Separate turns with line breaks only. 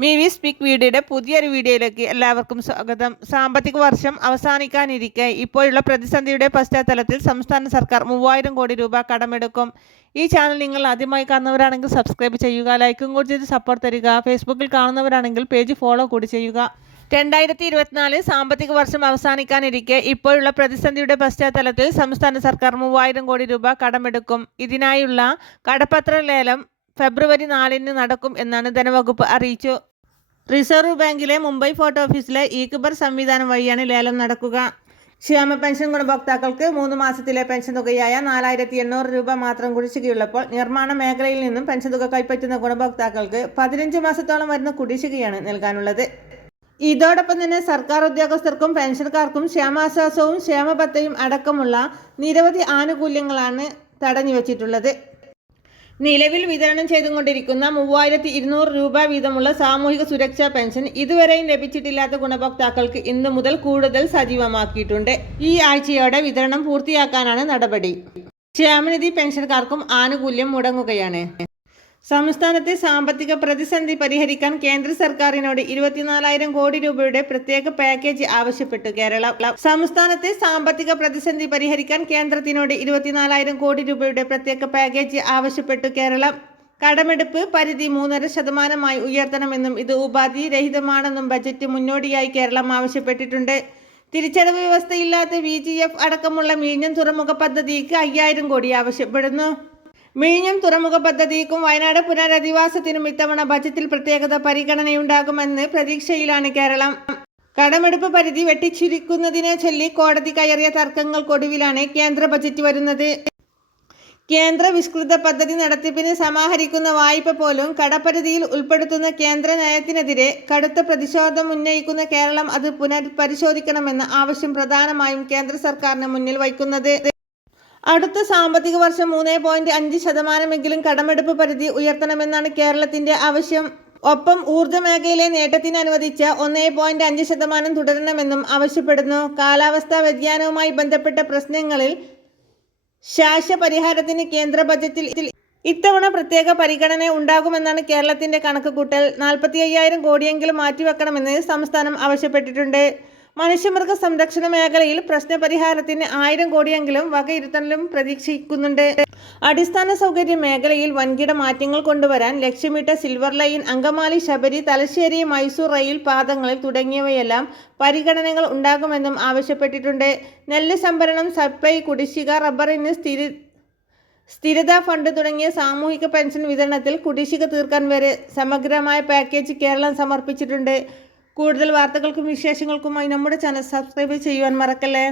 മി V speak വീഡിയോയുടെ പുതിയൊരു വീഡിയോയിലേക്ക് എല്ലാവർക്കും സ്വാഗതം. സാമ്പത്തിക വർഷം അവസാനിക്കാനിരിക്കെ ഇപ്പോഴുള്ള പ്രതിസന്ധിയുടെ പശ്ചാത്തലത്തിൽ സംസ്ഥാന സർക്കാർ മൂവായിരം കോടി രൂപ കടമെടുക്കും. ഈ ചാനൽ നിങ്ങൾ ആദ്യമായി കാണുന്നവരാണെങ്കിൽ സബ്സ്ക്രൈബ് ചെയ്യുക ലൈക്കും കൂടി ചെയ്ത് സപ്പോർട്ട് തരിക ഫേസ്ബുക്കിൽ കാണുന്നവരാണെങ്കിൽ പേജ് ഫോളോ കൂടി ചെയ്യുക. രണ്ടായിരത്തി ഇരുപത്തിനാല് സാമ്പത്തിക വർഷം അവസാനിക്കാനിരിക്കെ ഇപ്പോഴുള്ള പ്രതിസന്ധിയുടെ പശ്ചാത്തലത്തിൽ സംസ്ഥാന സർക്കാർ മൂവായിരം കോടി രൂപ കടമെടുക്കും. ഇതിനായുള്ള കടപ്പത്ര ലേലം ഫെബ്രുവരി നാലിന് നടക്കും എന്നാണ് ധനവകുപ്പ് അറിയിച്ചു. റിസർവ് ബാങ്കിലെ മുംബൈ ഫോർട്ട് ഓഫീസിലെ ഈക്ബർ കിബർ സംവിധാനം വഴിയാണ് ലേലം നടക്കുക. ക്ഷേമ പെൻഷൻ ഗുണഭോക്താക്കൾക്ക് മൂന്ന് മാസത്തിലെ പെൻഷൻ തുകയായ നാലായിരത്തി എണ്ണൂറ് രൂപ മാത്രം കുടിശ്ശികയുള്ളപ്പോൾ നിർമ്മാണ മേഖലയിൽ നിന്നും പെൻഷൻ തുക കൈപ്പറ്റുന്ന ഗുണഭോക്താക്കൾക്ക് പതിനഞ്ച് മാസത്തോളം വരുന്ന കുടിശ്ശികയാണ് നൽകാനുള്ളത്. ഇതോടൊപ്പം തന്നെ സർക്കാർ ഉദ്യോഗസ്ഥർക്കും പെൻഷൻകാർക്കും ക്ഷേമാശ്വാസവും ക്ഷേമബത്തയും അടക്കമുള്ള നിരവധി ആനുകൂല്യങ്ങളാണ് തടഞ്ഞു വച്ചിട്ടുള്ളത് നിലവിൽ വിതരണം ചെയ്തുകൊണ്ടിരിക്കുന്ന മൂവായിരത്തി ഇരുന്നൂറ് രൂപ വീതമുള്ള സാമൂഹിക സുരക്ഷാ പെൻഷൻ ഇതുവരെയും ലഭിച്ചിട്ടില്ലാത്ത ഗുണഭോക്താക്കൾക്ക് ഇന്നു മുതൽ കൂടുതൽ സജീവമാക്കിയിട്ടുണ്ട്. ഈ ആഴ്ചയോടെ വിതരണം പൂർത്തിയാക്കാനാണ് നടപടി. ക്ഷേമനിധി പെൻഷൻകാർക്കും ആനുകൂല്യം മുടങ്ങുകയാണ്. സംസ്ഥാനത്തെ സാമ്പത്തിക പ്രതിസന്ധി പരിഹരിക്കാൻ കേന്ദ്ര സർക്കാരിനോട് ഇരുപത്തിനാലായിരം കോടി രൂപയുടെ പ്രത്യേക പാക്കേജ് ആവശ്യപ്പെട്ടു കേരള. സംസ്ഥാനത്തെ സാമ്പത്തിക പ്രതിസന്ധി പരിഹരിക്കാൻ കേന്ദ്രത്തിനോട് ഇരുപത്തിനാലായിരം കോടി രൂപയുടെ പ്രത്യേക പാക്കേജ് ആവശ്യപ്പെട്ടു കേരളം. കടമെടുപ്പ് പരിധി മൂന്നര ശതമാനമായി ഉയർത്തണമെന്നും ഇത് ഉപാധി രഹിതമാണെന്നും ബജറ്റ് മുന്നോടിയായി കേരളം ആവശ്യപ്പെട്ടിട്ടുണ്ട്. തിരിച്ചടവ് വ്യവസ്ഥയില്ലാത്ത വി അടക്കമുള്ള മീഞ്ഞം തുറമുഖ പദ്ധതിക്ക് അയ്യായിരം കോടി ആവശ്യപ്പെടുന്നു. മിഴിഞ്ഞം തുറമുഖ പദ്ധതിക്കും വയനാട് പുനരധിവാസത്തിനും ഇത്തവണ ബജറ്റിൽ പ്രത്യേകത പരിഗണനയുണ്ടാകുമെന്ന് പ്രതീക്ഷയിലാണ് കേരളം. കടമെടുപ്പ് പരിധി വെട്ടിച്ചുരുക്കുന്നതിനെ ചൊല്ലി കോടതി കയറിയ തർക്കങ്ങൾക്കൊടുവിലാണ് കേന്ദ്ര ബജറ്റ് വരുന്നത്. കേന്ദ്ര വിഷ്കൃത പദ്ധതി നടത്തിപ്പിന് സമാഹരിക്കുന്ന വായ്പ പോലും കടപരിധിയിൽ ഉൾപ്പെടുത്തുന്ന കേന്ദ്ര നയത്തിനെതിരെ കടുത്ത പ്രതിഷേധം ഉന്നയിക്കുന്ന കേരളം അത് പുനഃപരിശോധിക്കണമെന്ന ആവശ്യം പ്രധാനമായും കേന്ദ്ര സർക്കാരിന് മുന്നിൽ വയ്ക്കുന്നത്. അടുത്ത സാമ്പത്തിക വർഷം മൂന്ന് പോയിന്റ് അഞ്ച് ശതമാനമെങ്കിലും കടമെടുപ്പ് പരിധി ഉയർത്തണമെന്നാണ് കേരളത്തിന്റെ ആവശ്യം. ഒപ്പം ഊർജ മേഖലയിലെ നേട്ടത്തിന് അനുവദിച്ച ഒന്നേ പോയിന്റ് അഞ്ച് ശതമാനം തുടരണമെന്നും ആവശ്യപ്പെടുന്നു. കാലാവസ്ഥാ വ്യതിയാനവുമായി ബന്ധപ്പെട്ട പ്രശ്നങ്ങളിൽ ശാശ്വ പരിഹാരത്തിന് കേന്ദ്ര ബജറ്റിൽ ഇത്തവണ പ്രത്യേക പരിഗണന ഉണ്ടാകുമെന്നാണ് കേരളത്തിന്റെ കണക്കുകൂട്ടൽ. നാൽപ്പത്തി അയ്യായിരം കോടിയെങ്കിലും മാറ്റിവെക്കണമെന്ന് സംസ്ഥാനം ആവശ്യപ്പെട്ടിട്ടുണ്ട്. മനുഷ്യമൃഗ സംരക്ഷണ മേഖലയിൽ പ്രശ്നപരിഹാരത്തിന് ആയിരം കോടിയെങ്കിലും വകയിരുത്തലും പ്രതീക്ഷിക്കുന്നുണ്ട്. അടിസ്ഥാന സൗകര്യ മേഖലയിൽ വൻകിട മാറ്റങ്ങൾ കൊണ്ടുവരാൻ ലക്ഷ്യമിട്ട silver line Angamaly Sabari Thalassery Mysore rail പാതങ്ങളിൽ തുടങ്ങിയവയെല്ലാം പരിഗണനകൾ ഉണ്ടാകുമെന്നും ആവശ്യപ്പെട്ടിട്ടുണ്ട്. നെല്ല് സംഭരണം സപ്ലൈ കുടിശ്ശിക റബ്ബറിന് സ്ഥിര സ്ഥിരതാ ഫണ്ട് തുടങ്ങിയ സാമൂഹിക പെൻഷൻ വിതരണത്തിൽ കുടിശ്ശിക തീർക്കാൻ വരെ സമഗ്രമായ പാക്കേജ് കേരളം സമർപ്പിച്ചിട്ടുണ്ട്. കൂടുതൽ വാർത്തകൾക്കും വിശേഷങ്ങൾക്കുമായി നമ്മുടെ ചാനൽ സബ്സ്ക്രൈബ് ചെയ്യുവാൻ മറക്കല്ലേ?